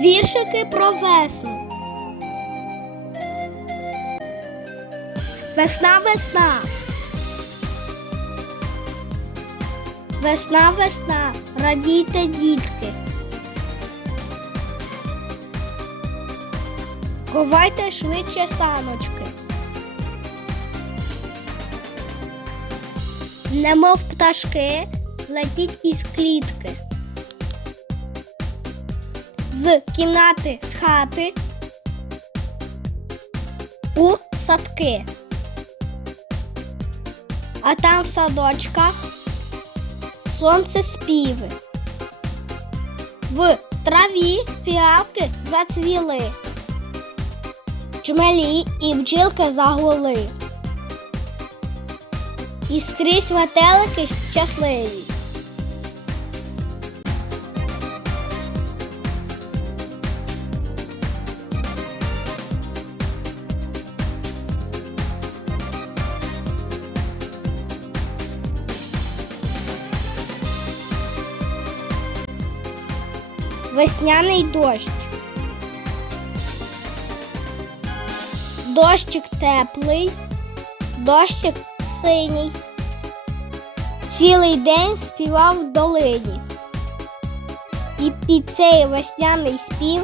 Віршики про весну. Весна, весна. Весна, весна, радійте, дітки. Ховайте швидше саночки. Немов пташки, летіть із клітки. З кімнати з хати у садки. А там в садочках сонце співи. В траві фіалки зацвіли. Чмелі і бджілки загули. І скрізь метелики щасливі. Весняний дощ. Дощик теплий, дощик синій. Цілий день співав в долині. І під цей весняний спів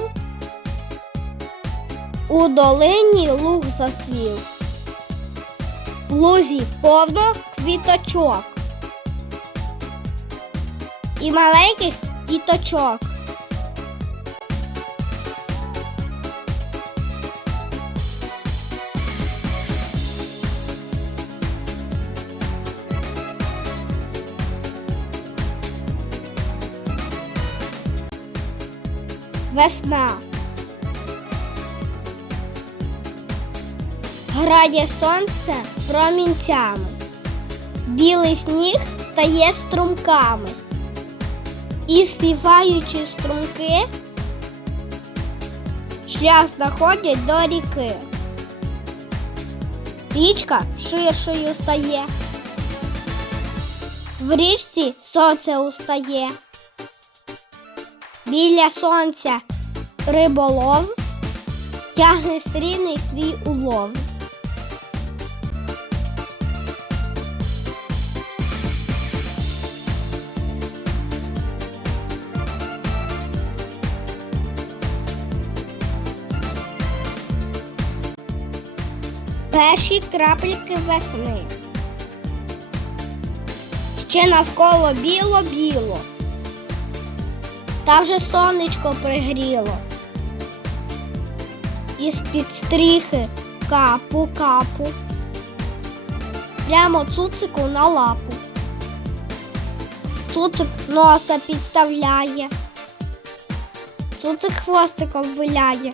у долині луг зацвів. В лузі повно квіточок і маленьких діточок. Весна. Грає сонце промінцями. Білий сніг стає струмками. І співаючи струмки, шлях знаходять до ріки. Річка ширшою стає. В річці сонце устає. Біля сонця риболов тягне стрільний свій улов. Перші крапельки весни. Ще навколо біло-біло та вже сонечко пригріло. Із під стріхи капу капу, прямо цуцику на лапу. Цуцик носа підставляє, цуцик хвостиком виляє.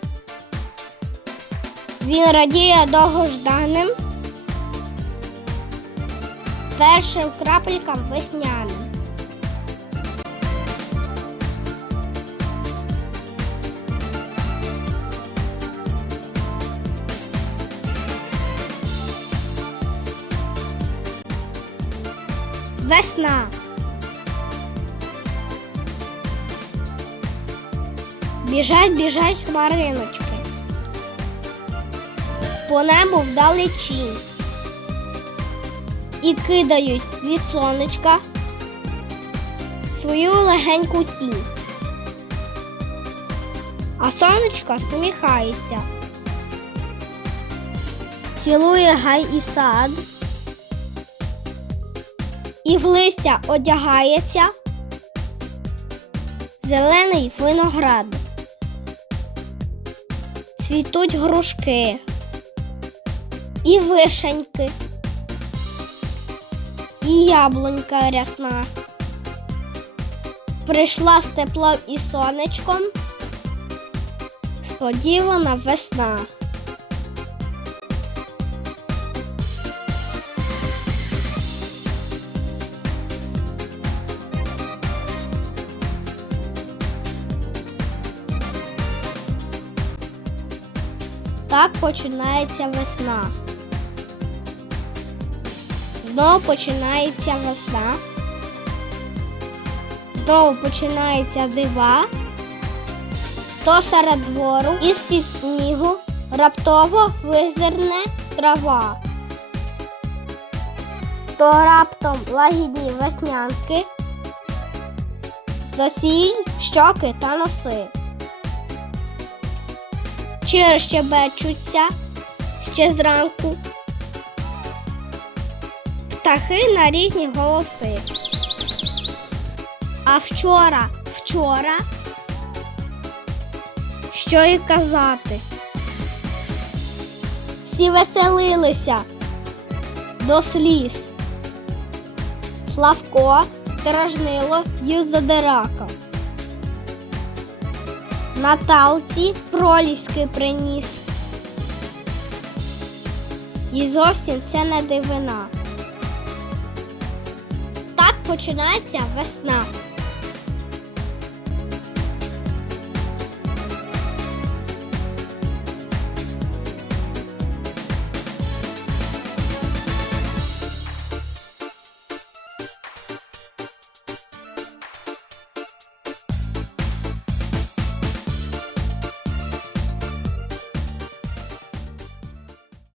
Він радіє довгожданим першим крапелькам весняним. Весна. Біжать, біжать хмариночки. По небу вдалечінь. І кидають від сонечка свою легеньку тінь. А сонечко сміхається. Цілує гай і сад і в листя одягається зелений виноград. Цвітуть грушки і вишеньки, і яблунька рясна. Прийшла з теплом і сонечком, сподівана весна. Так починається весна. Знову починається весна. Знову починається дива. то серед двору із під снігу раптово визирне трава. То раптом лагідні веснянки засіють щоки та носи. Чи щебечуться ще зранку птахи на різні голоси. А вчора, вчора, що й казати. Всі веселилися до сліз. Славко дражнило й задиракав. Наталці проліски приніс. І зовсім це не дивина. Так починається весна.